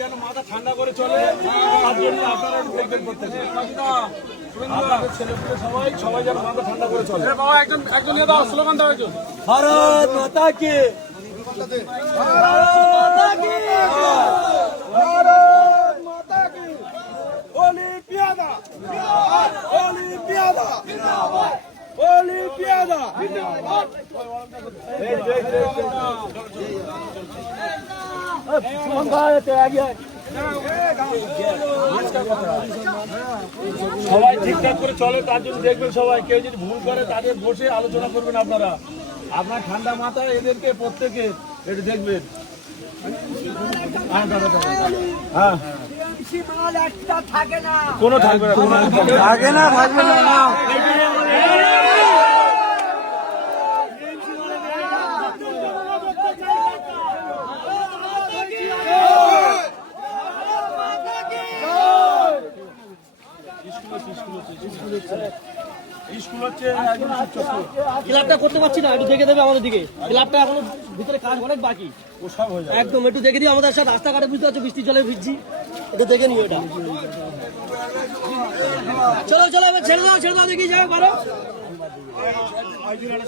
যেন মাথা ঠান্ডা করে চলে, তার জন্য আপনারা দেখবেন প্রত্যেকে। আপনাদের ছেলেপুলে সবাই যেন মাথা ঠান্ডা করে চলে। বাবা একজন নিয়ে দাও, স্লোগান দাও একজন। ভারত মাতা কি, ভারত মাতা কি, ভারত মাতা কি, অলিম্পিয়াডা অলিম্পিয়াডা অলিম্পিয়াডা। সবাই ঠিকঠাক করে চলে, তার জন্য দেখবেন সবাই। কেউ যদি ভুল করে তাদের বসে আলোচনা করবেন আপনারা। আপনার ঠান্ডা মাথায় এদেরকে প্রত্যেকে একটু দেখবেন। হ্যাঁ কোনো থাকবে না, থাকবে না। ক্লাবটা করতে পারছি না, একটু দেখে দেবে আমাদের দিকে। ক্লাবটা এখনো ভিতরে কাজ অনেক বাকি, একদম একটু দেখে দিও আমাদের সাথে। রাস্তাঘাটে বুঝতে পারছো বৃষ্টির জলে ভিজছি, এটা দেখে নিও। এটা চলো চলো এবার ছেড়ে দাও দেখি যাও পারো।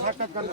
সাক্ষাৎকার